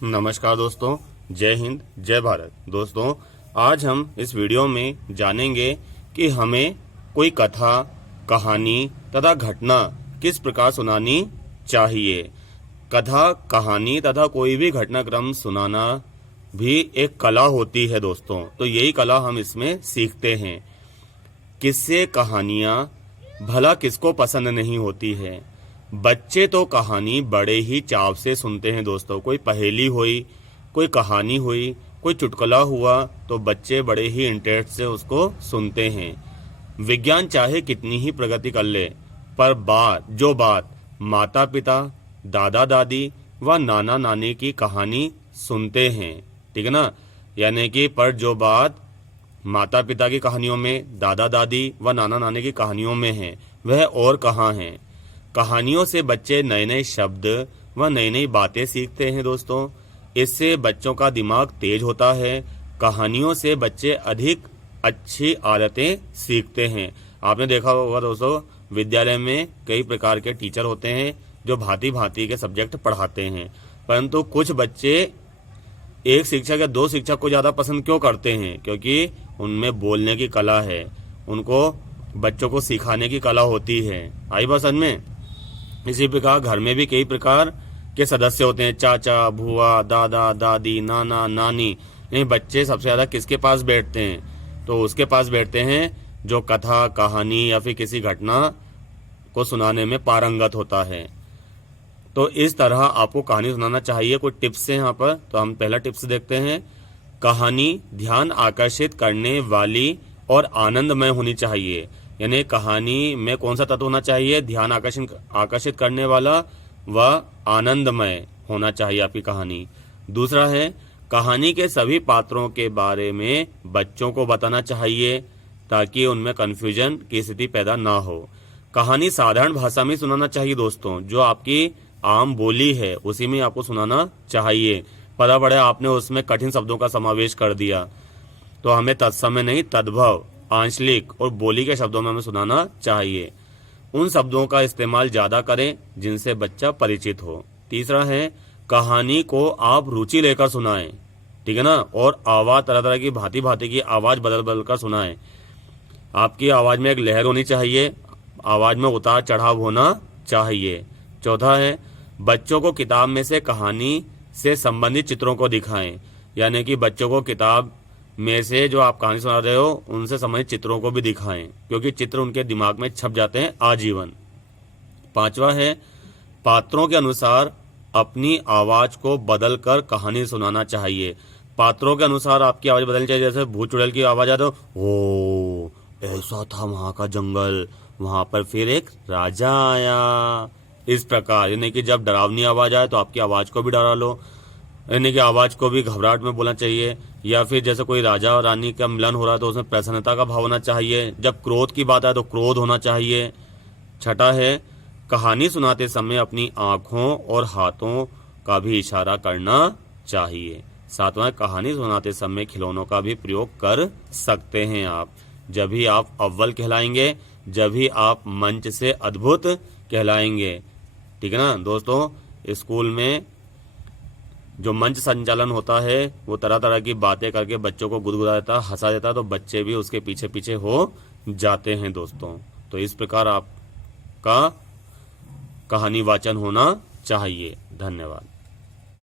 नमस्कार दोस्तों, जय हिंद जय भारत। दोस्तों, आज हम इस वीडियो में जानेंगे कि हमें कोई कथा, कहानी तथा घटना किस प्रकार सुनानी चाहिए। कथा, कहानी तथा कोई भी घटनाक्रम सुनाना भी एक कला होती है दोस्तों। तो यही कला हम इसमें सीखते हैं। किस्से, कहानियाँ भला किसको पसंद नहीं होती है। बच्चे तो कहानी बड़े ही चाव से सुनते हैं दोस्तों। कोई पहेली हुई, कोई कहानी हुई, कोई चुटकुला हुआ तो बच्चे बड़े ही इंटरेस्ट से उसको सुनते हैं। विज्ञान चाहे कितनी ही प्रगति कर ले, पर बात माता पिता, दादा दादी व नाना नानी की कहानी सुनते हैं, ठीक है ना। यानी कि पर जो बात माता पिता की कहानियों में, दादा दादी व नाना नानी की कहानियों में है, वह और कहाँ है। कहानियों से बच्चे नए नए शब्द व नई नई बातें सीखते हैं दोस्तों। इससे बच्चों का दिमाग तेज होता है। कहानियों से बच्चे अधिक अच्छी आदतें सीखते हैं। आपने देखा होगा दोस्तों, विद्यालय में कई प्रकार के टीचर होते हैं जो भांति भांति के सब्जेक्ट पढ़ाते हैं, परंतु कुछ बच्चे एक शिक्षक या दो शिक्षक को ज़्यादा पसंद क्यों करते हैं? क्योंकि उनमें बोलने की कला है, उनको बच्चों को सिखाने की कला होती है। आई बात समझ में? इसी प्रकार घर में भी कई प्रकार के सदस्य होते हैं, चाचा, भुआ, दादा, दादी, नाना, नानी। नहीं, बच्चे सबसे ज्यादा किसके पास बैठते हैं? तो उसके पास बैठते हैं जो कथा, कहानी या फिर किसी घटना को सुनाने में पारंगत होता है। तो इस तरह आपको कहानी सुनाना चाहिए। कुछ टिप्स हैं यहाँ पर, तो हम पहला टिप्स देखते हैं। कहानी ध्यान आकर्षित करने वाली और आनंदमय होनी चाहिए। यानी कहानी में कौन सा तत्व होना चाहिए? ध्यान आकर्षित करने वाला व आनंदमय होना चाहिए आपकी कहानी। दूसरा है, कहानी के सभी पात्रों के बारे में बच्चों को बताना चाहिए ताकि उनमें कंफ्यूजन की स्थिति पैदा ना हो। कहानी साधारण भाषा में सुनाना चाहिए दोस्तों। जो आपकी आम बोली है उसी में आपको सुनाना चाहिए। पता पड़े आपने उसमें कठिन शब्दों का समावेश कर दिया तो हमें तत्समय नहीं, तद्भव, आंचलिक और बोली के शब्दों में हमें सुनाना चाहिए। उन शब्दों का इस्तेमाल ज्यादा करें जिनसे बच्चा परिचित हो। तीसरा है, कहानी को आप रुचि लेकर सुनाएं, ठीक है ना। और आवाज तरह तरह की, भांति भांति की आवाज बदल बदल कर सुनाएं। आपकी आवाज में एक लहर होनी चाहिए, आवाज में उतार चढ़ाव होना चाहिए। चौथा है, बच्चों को किताब में से कहानी से संबंधित चित्रों को दिखाएं। यानी कि बच्चों को किताब में से जो आप कहानी सुना रहे हो उनसे संबंधित चित्रों को भी दिखाएं, क्योंकि चित्र उनके दिमाग में छप जाते हैं आजीवन। पांचवा है, पात्रों के अनुसार अपनी आवाज को बदलकर कहानी सुनाना चाहिए। पात्रों के अनुसार आपकी आवाज बदलनी चाहिए। जैसे भूत चुड़ैल की आवाज आ तो ओ ऐसा था वहां का जंगल, वहां पर फिर एक राजा आया। इस प्रकार, यानी कि जब डरावनी आवाज आए तो आपकी आवाज को भी डरा लो, यानी कि आवाज को भी घबराहट में बोलना चाहिए। या फिर जैसे कोई राजा और रानी का मिलन हो रहा है तो उसमें प्रसन्नता का भाव होना चाहिए। जब क्रोध की बात आए तो क्रोध होना चाहिए। छठा है, कहानी सुनाते समय अपनी आंखों और हाथों का भी इशारा करना चाहिए। सातवां, कहानी सुनाते समय खिलौनों का भी प्रयोग कर सकते हैं आप। जब भी आप अव्वल कहलाएंगे, जब भी आप मंच से अद्भुत कहलाएंगे, ठीक है ना दोस्तों। स्कूल में जो मंच संचालन होता है वो तरह तरह की बातें करके बच्चों को गुदगुदा देता, हंसा देता, तो बच्चे भी उसके पीछे पीछे हो जाते हैं दोस्तों। तो इस प्रकार आपका कहानी वाचन होना चाहिए। धन्यवाद।